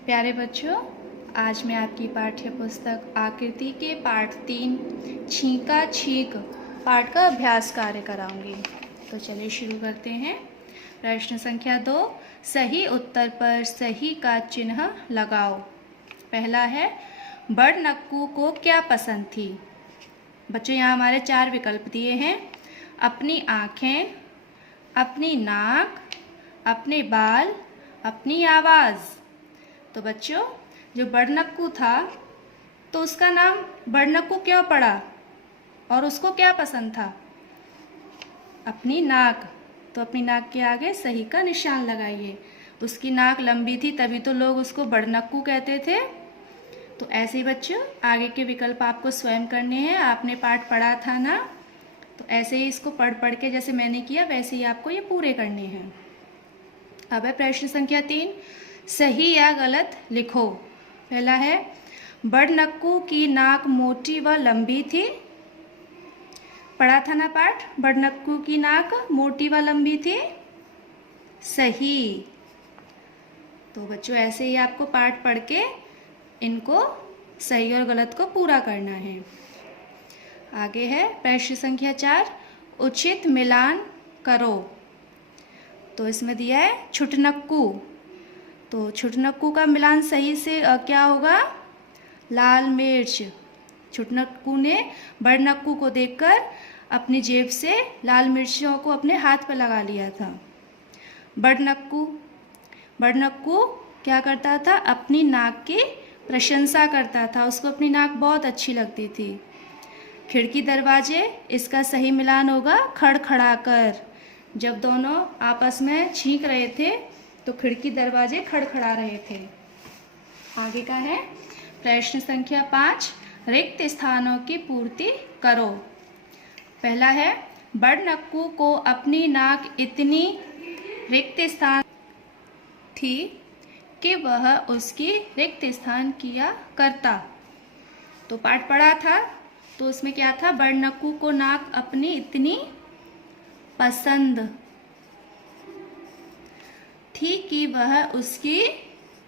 प्यारे बच्चों, आज मैं आपकी पाठ्य पुस्तक आकृति के पाठ 3 छींका छींक पाठ का अभ्यास कार्य कराऊंगी। तो चलिए शुरू करते हैं। प्रश्न संख्या 2, सही उत्तर पर सही का चिन्ह लगाओ। पहला है, बड़नक्कू को क्या पसंद थी। बच्चों, यहाँ हमारे 4 विकल्प दिए हैं। अपनी आँखें, अपनी नाक, अपने बाल, अपनी आवाज़। तो बच्चों, जो बड़नक्कू था तो उसका नाम बड़नक्कू क्यों पड़ा और उसको क्या पसंद था? अपनी नाक। तो अपनी नाक के आगे सही का निशान लगाइए। उसकी नाक लंबी थी तभी तो लोग उसको बड़नक्कू कहते थे। तो ऐसे ही बच्चों, आगे के विकल्प आपको स्वयं करने हैं। आपने पाठ पढ़ा था ना, तो ऐसे ही इसको पढ़ पढ़ के जैसे मैंने किया वैसे ही आपको ये पूरे करने हैं। अब है प्रश्न संख्या 3, सही या गलत लिखो। पहला है, बड़नक्कू की नाक मोटी व लंबी थी। पढ़ा था ना पाठ, बड़नक्कू की नाक मोटी व लंबी थी। सही। तो बच्चों, ऐसे ही आपको पाठ पढ़ के इनको सही और गलत को पूरा करना है। आगे है प्रश्न संख्या 4, उचित मिलान करो। तो इसमें दिया है छुटनक्कू। तो छुटनक्कू का मिलान सही से क्या होगा? लाल मिर्च। छुटनक्कू ने बड़नक्कू को देखकर अपनी जेब से लाल मिर्चों को अपने हाथ पर लगा लिया था। बड़नक्कू क्या करता था? अपनी नाक की प्रशंसा करता था। उसको अपनी नाक बहुत अच्छी लगती थी। खिड़की दरवाजे, इसका सही मिलान होगा खड़खड़ाकर। जब दोनों आपस में छींक रहे थे तो खिड़की दरवाजे खड़खड़ा रहे थे। आगे का है प्रश्न संख्या 5, रिक्त स्थानों की पूर्ति करो। पहला है, बड़नक्कू को अपनी नाक इतनी रिक्त स्थान थी कि वह उसकी रिक्त स्थान किया करता। तो पाठ पढ़ा था तो उसमें क्या था? बड़नक्कू को नाक अपनी इतनी पसंद थी कि वह उसकी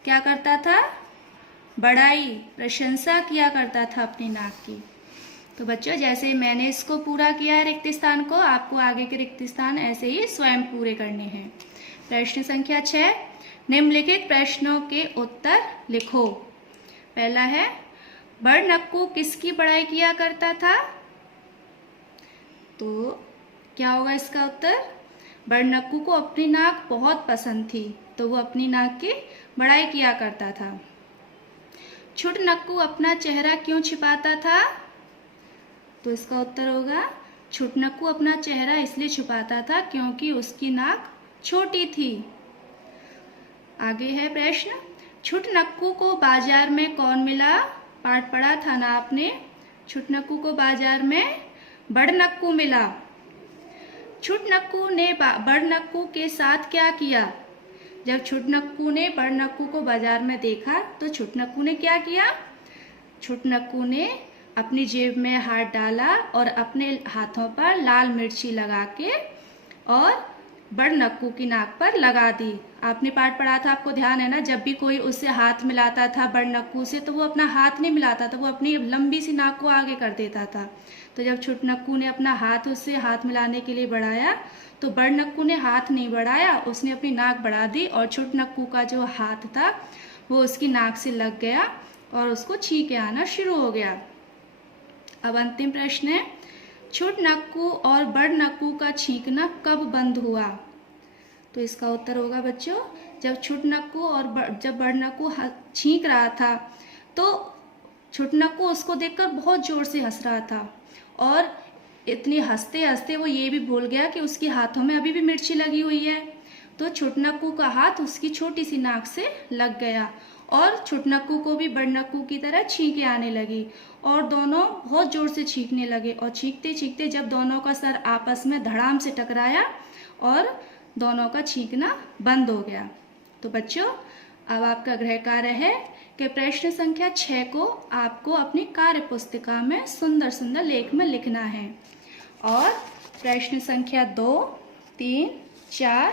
क्या करता था? बड़ाई, प्रशंसा किया करता था अपनी नाक की। तो बच्चों, जैसे मैंने इसको पूरा किया है रिक्त स्थान को, आपको आगे के रिक्त स्थान ऐसे ही स्वयं पूरे करने हैं। प्रश्न संख्या 6, निम्नलिखित प्रश्नों के उत्तर लिखो। पहला है, बड़नक्कू किसकी बड़ाई किया करता था? तो क्या होगा इसका उत्तर? बड़नक्कू को अपनी नाक बहुत पसंद थी तो वो अपनी नाक की बड़ाई किया करता था। छुटनक्कू अपना चेहरा क्यों छिपाता था? तो इसका उत्तर होगा, छुटनक्कू अपना चेहरा इसलिए छुपाता था क्योंकि उसकी नाक छोटी थी। आगे है प्रश्न, छुटनक्कू को बाजार में कौन मिला? पाठ पढ़ा था ना आपने। छुटनक्कू को बाजार में बड़नक्कू मिला। छुटनक्कू ने बड़नक्कू के साथ क्या किया? जब छुटनक्कू ने बड़नक्कू को बाजार में देखा तो छुटनक्कू ने क्या किया? छुटनक्कू ने अपनी जेब में हाथ डाला और अपने हाथों पर लाल मिर्ची लगा के और बड़नक्कू की नाक पर लगा दी। आपने पाठ पढ़ा था, आपको ध्यान है ना, जब भी कोई उससे हाथ मिलाता था बड़नक्कू से तो वो अपना हाथ नहीं मिलाता था, वो अपनी लंबी सी नाक को आगे कर देता था। तो जब छुटनक्कू ने अपना हाथ उससे हाथ मिलाने के लिए बढ़ाया तो बड़नक्कू ने हाथ नहीं बढ़ाया, उसने अपनी नाक बढ़ा दी और छुटनक्कू का जो हाथ था वो उसकी नाक से लग गया और उसको छींके आना शुरू हो गया। अब अंतिम प्रश्न है, छुटनक्कू और बड़नक्कू का छींकना कब बंद हुआ? तो इसका उत्तर होगा बच्चों, जब छुटनक्कू और जब बड़नक्कू छींक रहा था तो छुटनक्कू उसको देखकर बहुत जोर से हंस रहा था और इतनी हंसते हंसते वो ये भी भूल गया कि उसके हाथों में अभी भी मिर्ची लगी हुई है। तो छुटनक्कू का हाथ उसकी छोटी सी नाक से लग गया और छुटनक्कू को भी बड़नक्कू की तरह छींके आने लगी और दोनों बहुत जोर से छींकने लगे। और छींकते छींकते जब दोनों का सर आपस में धड़ाम से टकराया और दोनों का छींकना बंद हो गया। तो बच्चों, अब आपका गृह कार्य है कि प्रश्न संख्या 6 को आपको अपनी कार्य पुस्तिका में सुंदर सुंदर लेख में लिखना है और प्रश्न संख्या 2, 3, 4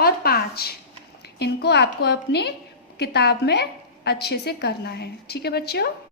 और 5 इनको आपको अपनी किताब में अच्छे से करना है। ठीक है बच्चों।